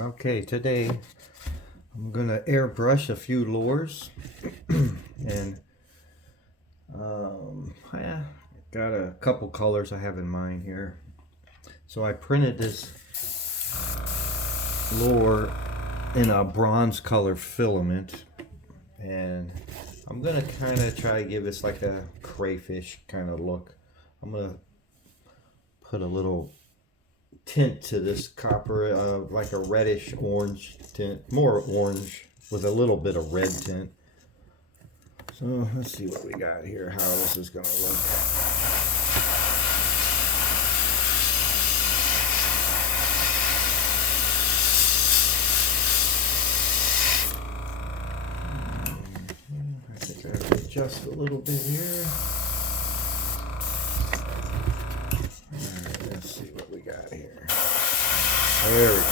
Okay, today I'm gonna airbrush a few lures and I got a couple colors I have in mind here. So I printed this lure in a bronze color filament, and I'm gonna kind of try to give this like a crayfish kind of look. I'm gonna put a little tint to this copper, like a reddish orange tint, more orange with a little bit of red tint. So let's see what we got here, how this is going to look. I think I have to adjust a little bit here. Alright, let's see what we got here. There we go.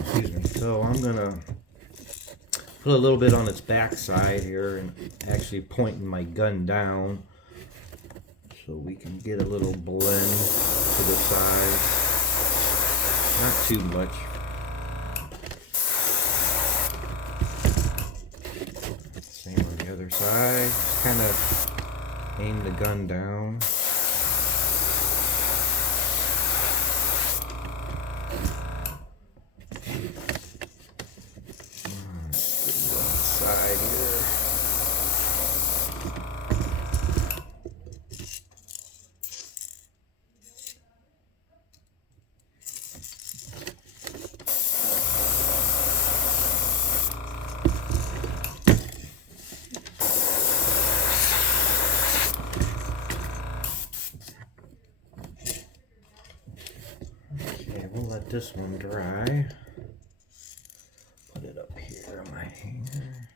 Excuse me. So I'm gonna put a little bit on its back side here and actually pointing my gun down so we can get a little blend to the side. Not too much. Same on the other side. Just kind of aim the gun down. Side here. Okay, we'll let this one dry. Put it up here on my hanger.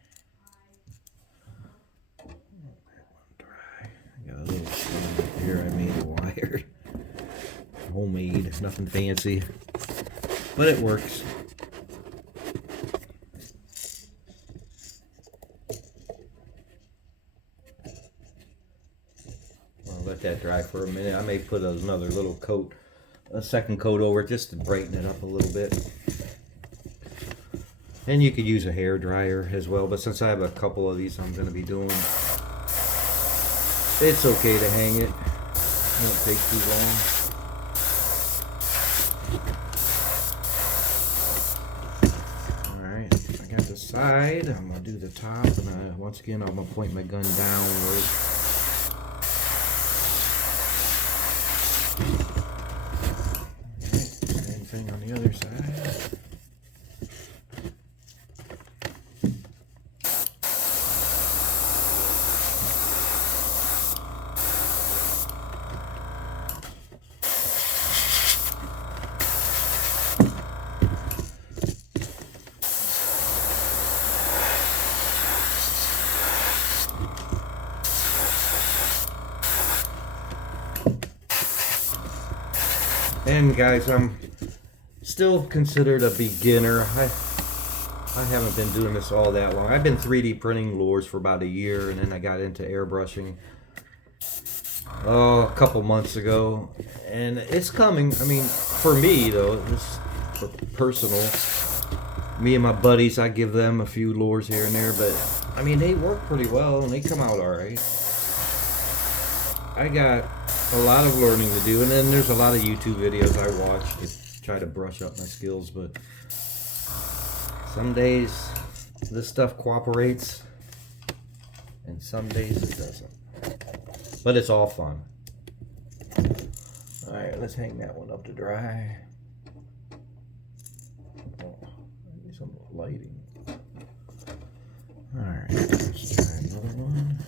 That one dry. I got a little sleeve up here I made wired. Homemade, it's nothing fancy, but it works. I'll let that dry for a minute. I may put another little coat, a second coat over it just to brighten it up a little bit. And you could use a hair dryer as well, but since I have a couple of these I'm going to be doing, it's okay to hang it. It won't take too long. Alright, I got the side. I'm going to do the top, and once again I'm going to point my gun downward. Alright, same thing on the other side. And guys, I'm still considered a beginner. I haven't been doing this all that long. I've been 3D printing lures for about a year, and then I got into airbrushing a couple months ago. And it's coming. I mean, for me though, this for personal. Me and my buddies, I give them a few lures here and there, but I mean they work pretty well and they come out alright. I got a lot of learning to do, and then there's a lot of YouTube videos I watch to try to brush up my skills, but some days this stuff cooperates and some days it doesn't, but it's all fun. Alright, let's hang that one up to dry. Oh, I need some lighting. Alright, let's try another one.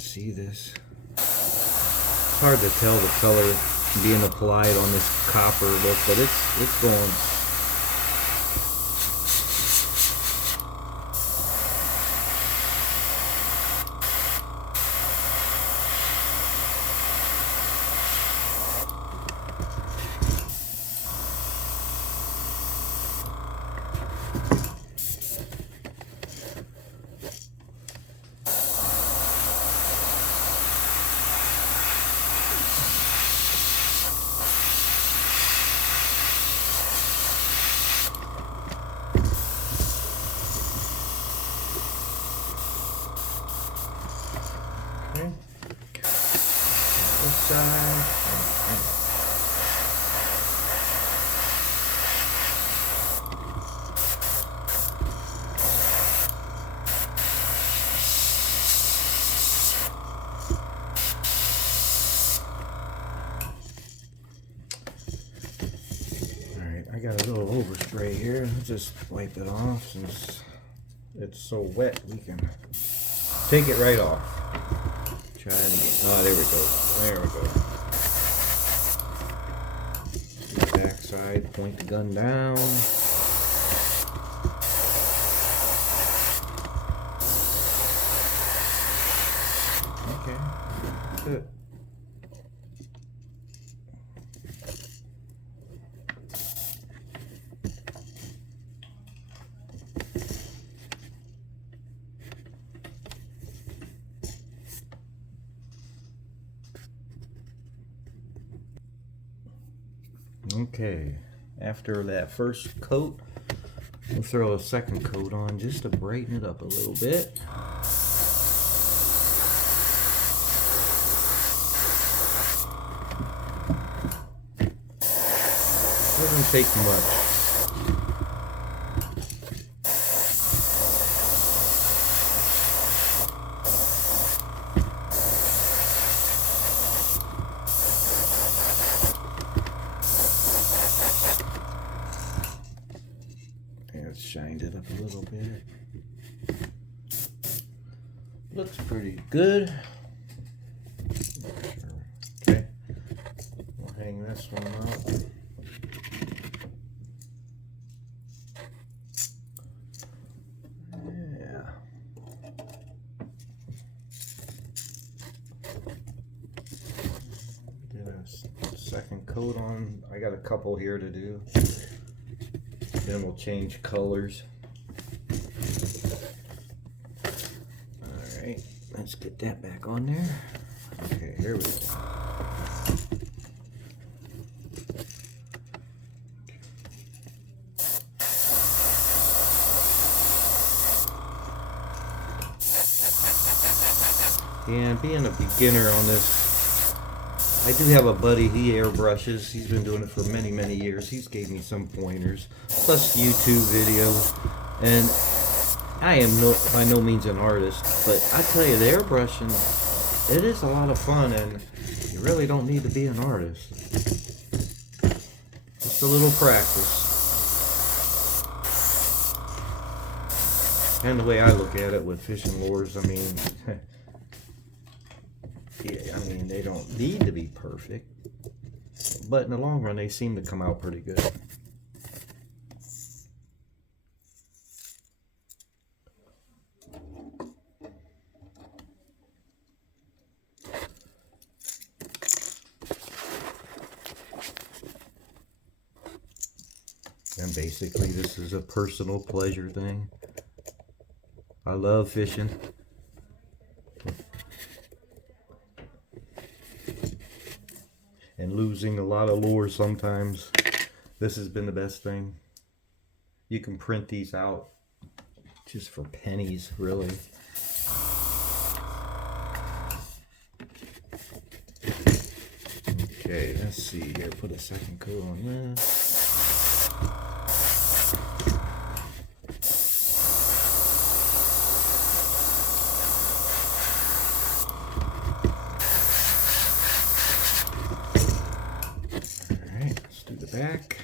See this. It's hard to tell the color being applied on this copper look, but it's going. Okay. This side. Alright, I got a little overspray here. I'll just wipe it off since it's so wet. We can take it right off. Try it again. Oh, there we go. There we go. Back side, point the gun down. Okay, that's it. Okay, after that first coat, we'll throw a second coat on just to brighten it up a little bit. Doesn't take much. Let's shined it up a little bit. Looks pretty good. Okay, we'll hang this one up. Yeah. Get a second coat on. I got a couple here to do. Then we'll change colors. Alright, let's get that back on there. Okay, here we go. And being a beginner on this, I do have a buddy, he airbrushes. He's been doing it for many, many years. He's gave me some pointers, plus YouTube videos. And I am by no means an artist, but I tell you, the airbrushing, it is a lot of fun, and you really don't need to be an artist. Just a little practice. And the way I look at it with fishing lures, I mean, yeah, I mean, they don't need to be perfect, but in the long run, they seem to come out pretty good. And basically, this is a personal pleasure thing. I love fishing. And losing a lot of lures sometimes. This has been the best thing. You can print these out just for pennies, really. Okay, let's see here. Put a second coat on this. Back.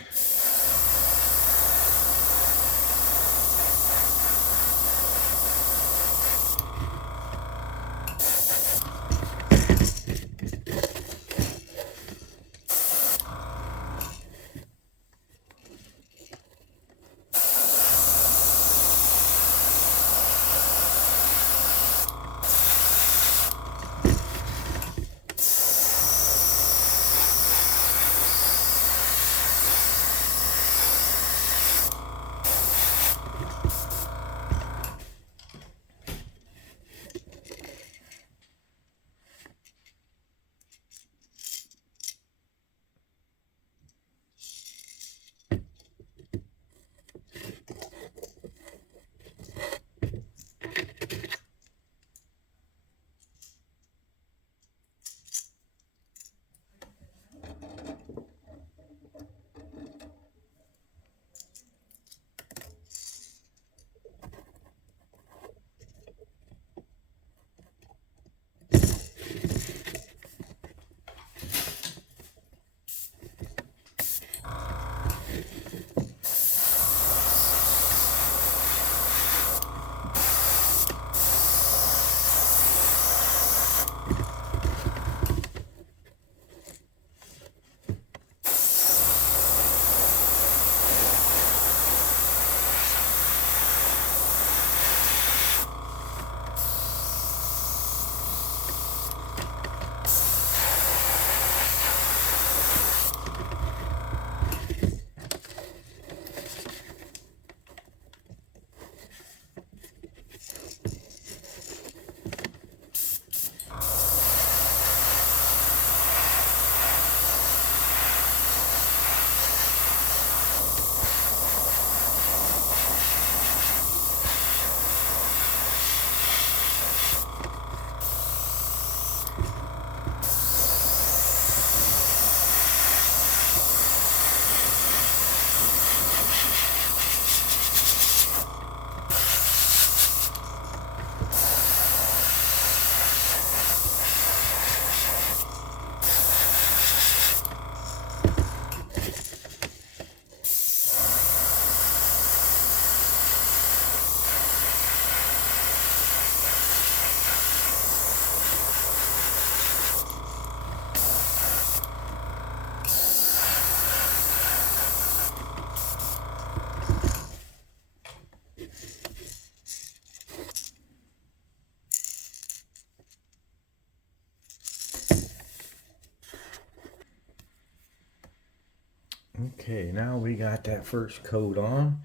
Okay, now we got that first coat on.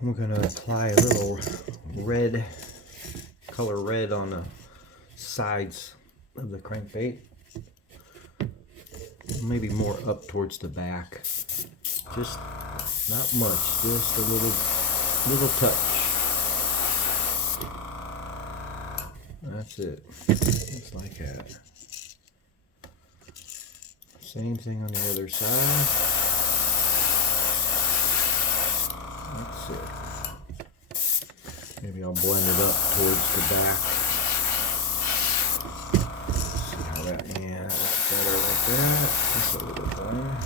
We're gonna apply a little red, color red on the sides of the crankbait. Maybe more up towards the back. Just not much, just a little touch. That's it. Just like that. Same thing on the other side. That's it. Maybe I'll blend it up towards the back. See how that, yeah, that's better like that. Just a little blend.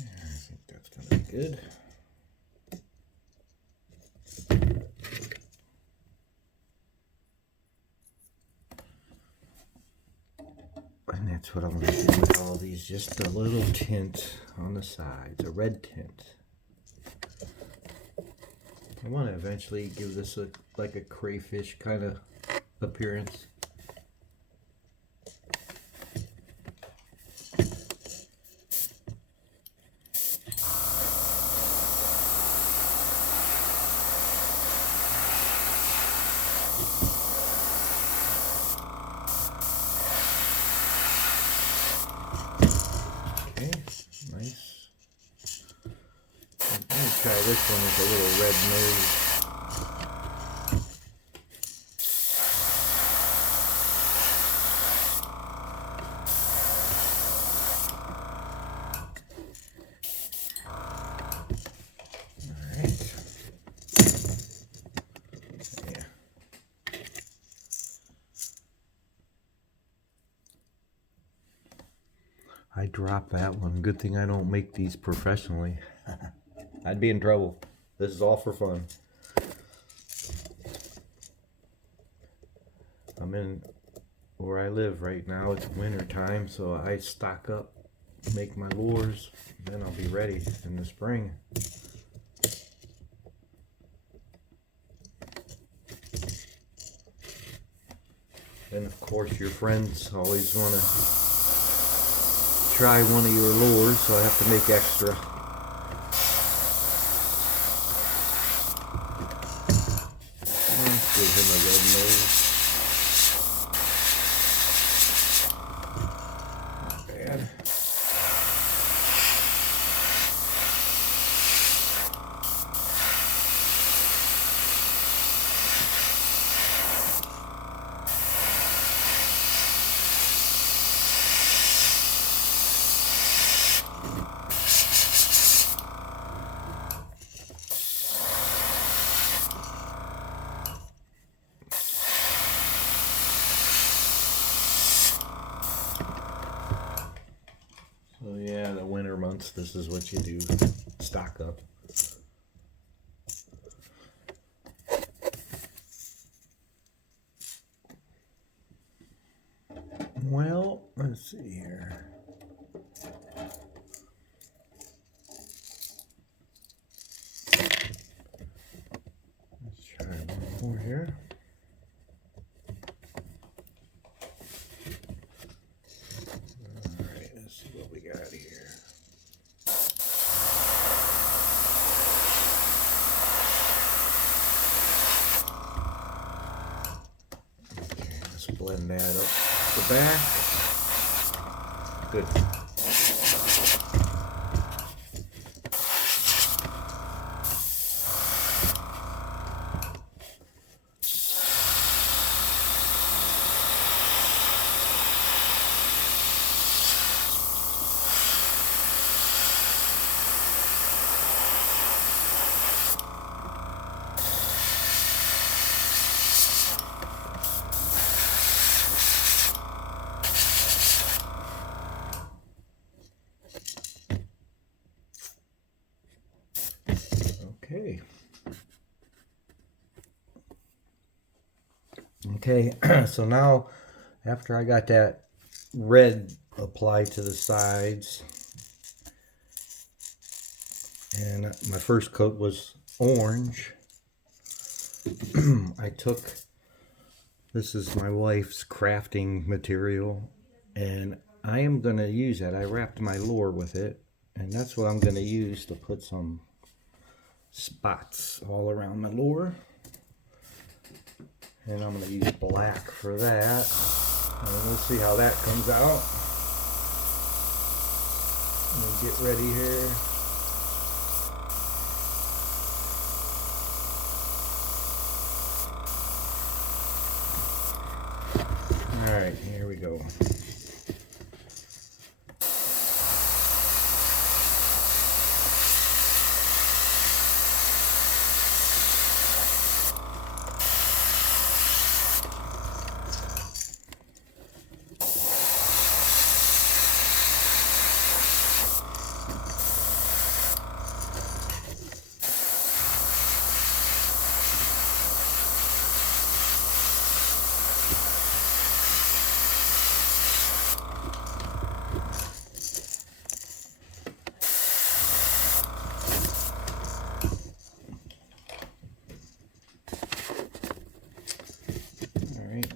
Yeah, I think that's gonna be good. And that's what I'm going to do with all these, just a little tint on the sides, a red tint. I want to eventually give this like a crayfish kind of appearance. Nice. Let me try this one with a little red nose. Alright. Yeah. I dropped that one. Good thing I don't make these professionally. I'd be in trouble. This is all for fun. I'm in where I live right now. It's winter time, so I stock up, make my lures, then I'll be ready in the spring. And of course your friends always want to try one of your lures, so I have to make extra. Let's give him a red nose. Not bad. So yeah, the winter months, this is what you do. Stock up. Well, let's see here. Let's try one more here. Alright, let's see what we got here. Okay, let's blend that up the back. Good. Okay. Okay, so now after I got that red applied to the sides, and my first coat was orange, I took This is my wife's crafting material, and I am going to use that. I wrapped my lure with it, and that's what I'm going to use to put some spots all around my lure. And I'm going to use black for that, and we'll see how that comes out. Let me get ready here. Alright, here we go.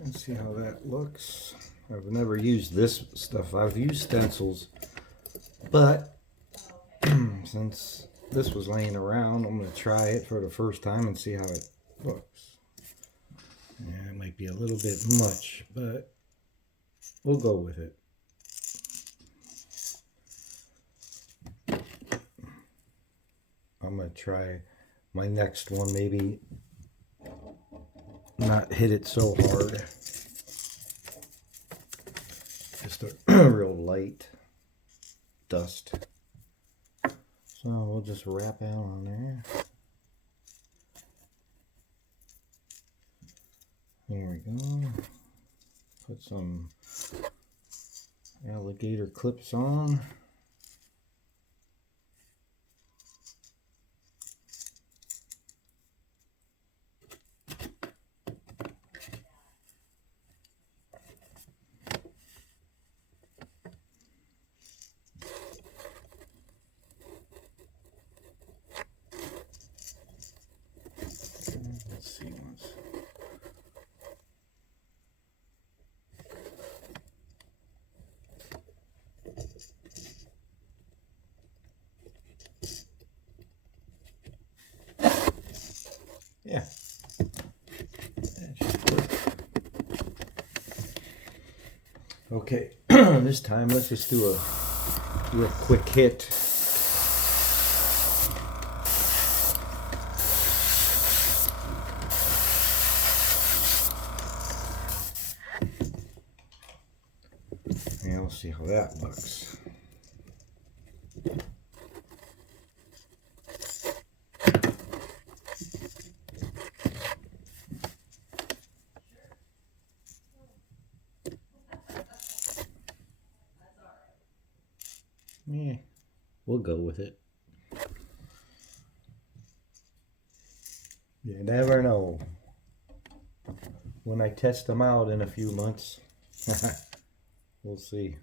Let's see how that looks. I've never used this stuff. I've used stencils, but since this was laying around, I'm going to try it for the first time and see how it looks. Yeah, it might be a little bit much, but we'll go with it. I'm going to try my next one, maybe not hit it so hard. Just a real light dust. So we'll just wrap out on there. There we go. Put some alligator clips on. Let's see once. Yeah. That should work. Okay, this time let's just do a real quick hit. And we'll see how that looks. Yeah, we'll go with it. You never know. When I test them out in a few months, we'll see.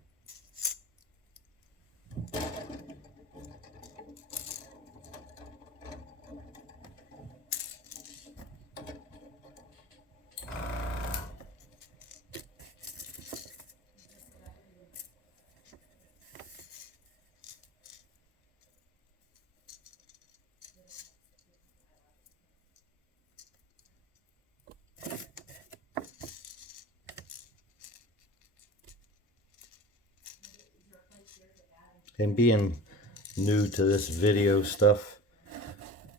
And being new to this video stuff,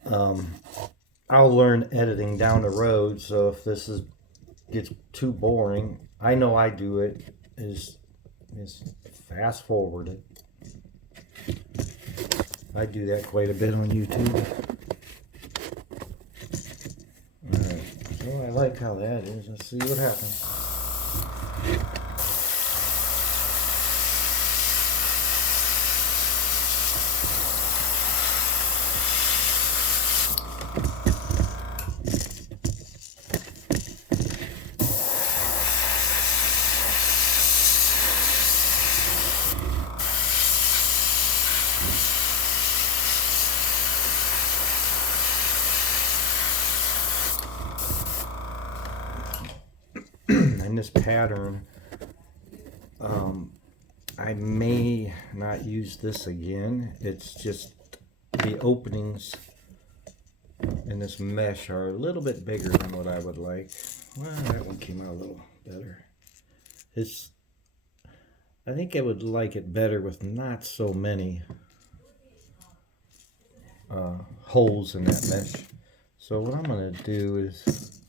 I'll learn editing down the road. So if this gets too boring, I know I do it, is fast forward it. I do that quite a bit on YouTube. Alright, so I like how that is. Let's see what happens. in this pattern, I may not use this again. It's just the openings in this mesh are a little bit bigger than what I would like. Well, that one came out a little better. I think I would like it better with not so many holes in that mesh. So what I'm gonna do is,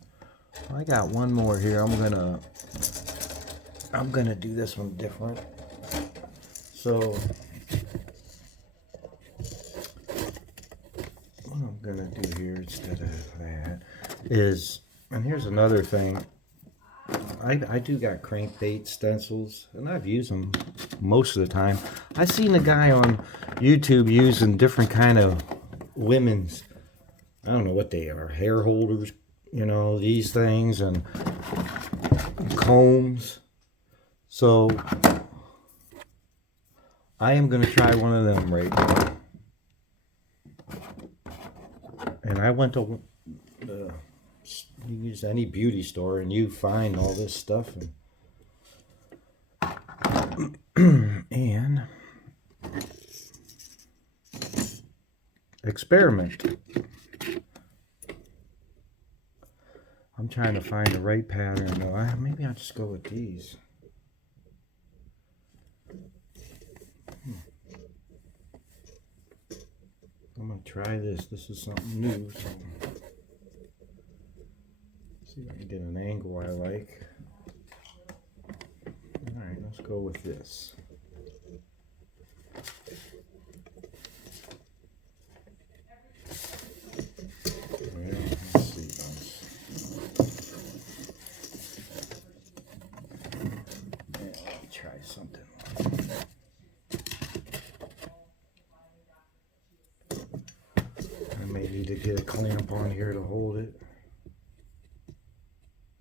I got one more here. I'm gonna do this one different. So what I'm gonna do here instead of that is, and here's another thing. I do got crankbait stencils, and I've used them most of the time. I seen a guy on YouTube using different kind of women's, I don't know what they are, hair holders, you know, these things, and combs. So I am going to try one of them right now. And I went to you use any beauty store and you find all this stuff, and experiment. I'm trying to find the right pattern though. Maybe I'll just go with these. I'm gonna try this. This is something new. So see if I can get an angle I like. Alright, let's go with this. Well, let's see this. Yeah, let me try something. I may need to get a clamp on here to hold it,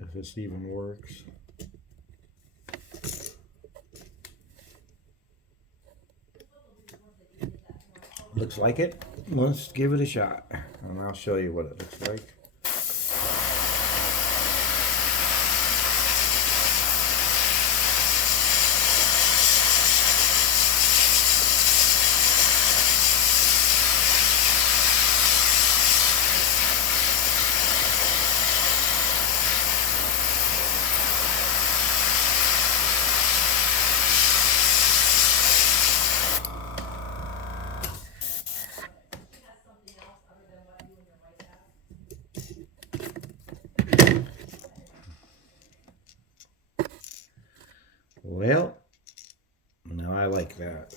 if this even works. Looks like it. Let's give it a shot, and I'll show you what it looks like. Well, now I like that.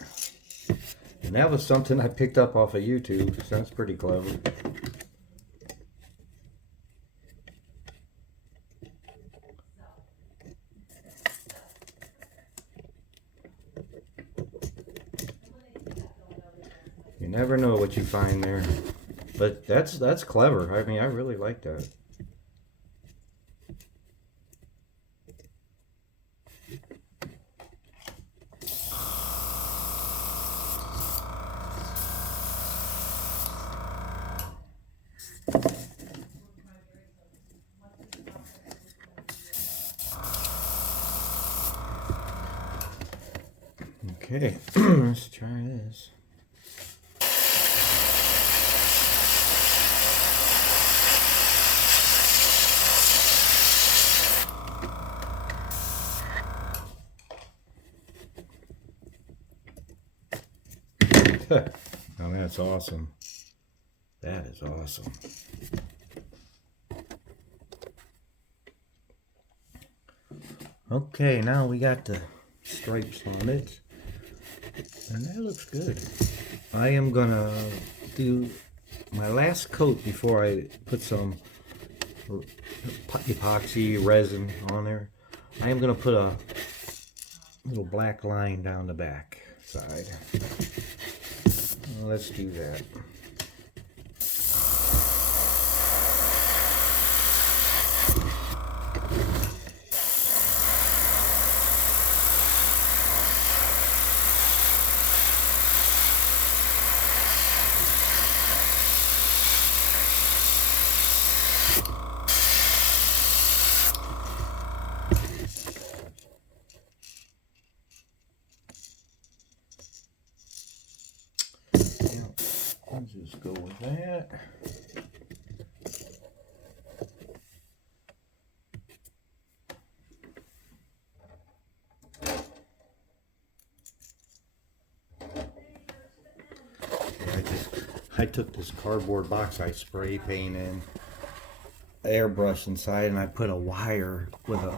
And that was something I picked up off of YouTube, so that's pretty clever. You never know what you find there. But that's clever. I mean, I really like that. Okay, let's try this. Oh, that's awesome. That is awesome. Okay, now we got the stripes on it, and that looks good. I am gonna do my last coat before I put some epoxy resin on there. I am gonna put a little black line down the back side. Let's do that. just go with that. I took this cardboard box I spray paint in, airbrush inside, and I put a wire with a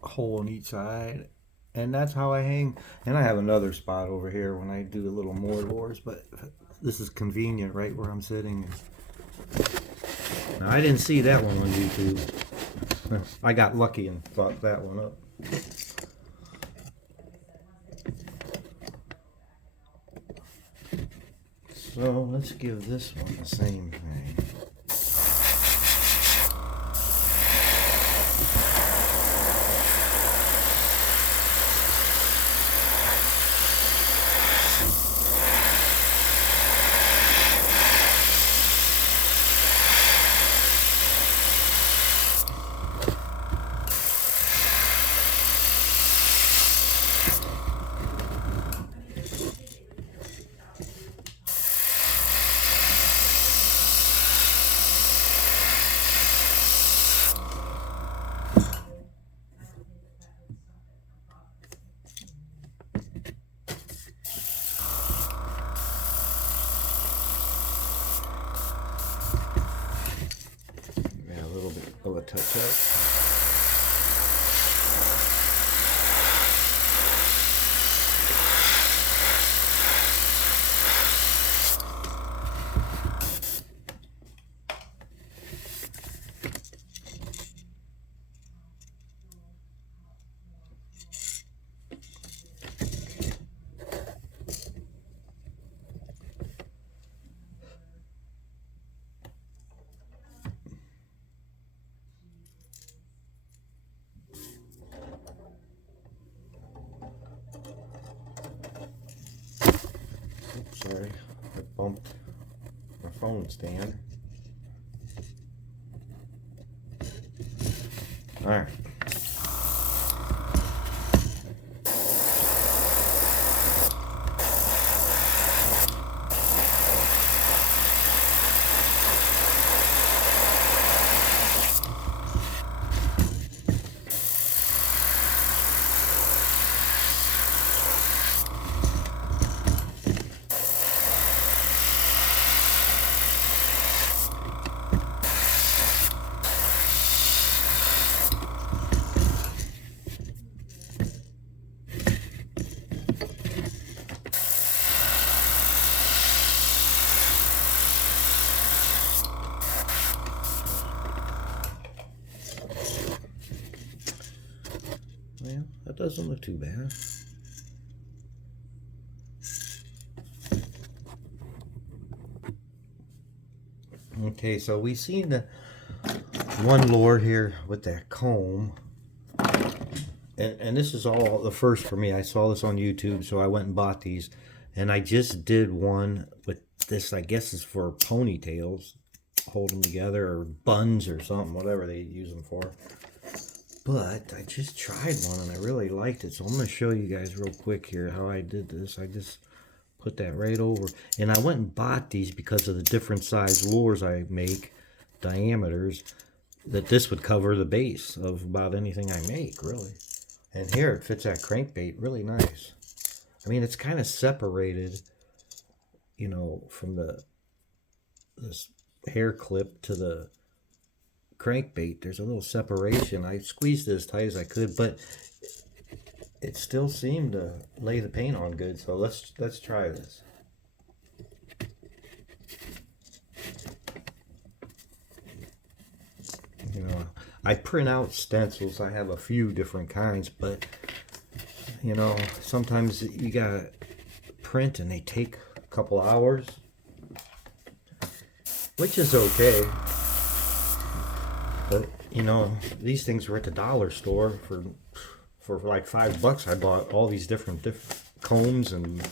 hole in each side, and that's how I hang. And I have another spot over here when I do a little more lures, but this is convenient right where I'm sitting. Now, I didn't see that one on YouTube. I got lucky and thought that one up. So let's give this one the same thing. Of a touch up. Sorry, I bumped my phone stand. All right. Well, that doesn't look too bad. Okay, so we seen the one lure here with that comb. And this is all the first for me. I saw this on YouTube, so I went and bought these. And I just did one with this, I guess is for ponytails. Hold them together, or buns or something, whatever they use them for. But I just tried one and I really liked it. So I'm going to show you guys real quick here how I did this. I just put that right over. And I went and bought these because of the different size lures I make, diameters, that this would cover the base of about anything I make, really. And here it fits that crankbait really nice. I mean, it's kind of separated, you know, from this hair clip to the crankbait. There's a little separation. I squeezed it as tight as I could, but it still seemed to lay the paint on good. So let's try this. You know, I print out stencils. I have a few different kinds, but you know, sometimes you gotta print and they take a couple hours, which is okay. But you know, these things were at the dollar store for like $5. I bought all these different combs and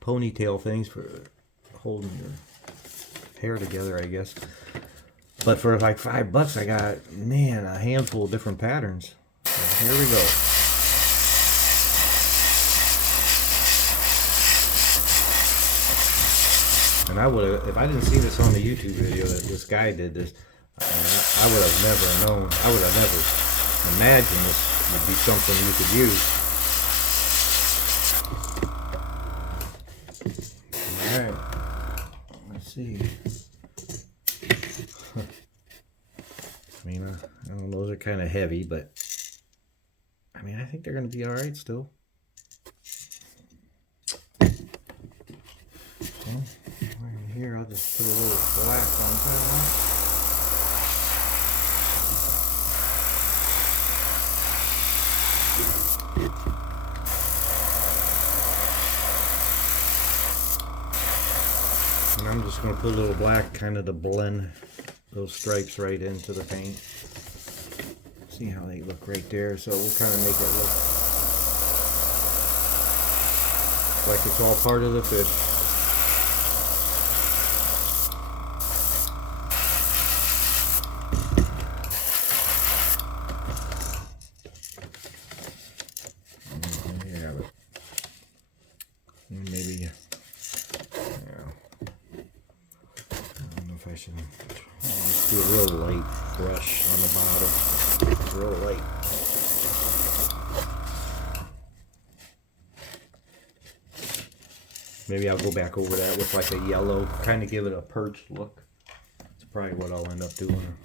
ponytail things for holding your hair together, I guess. But for like $5, I got, man, a handful of different patterns. So here we go. And I would have, if I didn't see this on the YouTube video that this guy did this, I would have never known. I would have never imagined this would be something you could use. All right, let's see. I mean, I don't know, those are kind of heavy, but I mean, I think they're going to be all right still. So, right here, I'll just put a little black on top. And I'm just going to put a little black kind of to blend those stripes right into the paint. See how they look right there. So we'll kind of make it look like it's all part of the fish. And there you have it. And maybe, yeah. I don't know if I should just do a real light brush on the bottom. Real light. Maybe I'll go back over that with like a yellow, kind of give it a perched look. That's probably what I'll end up doing.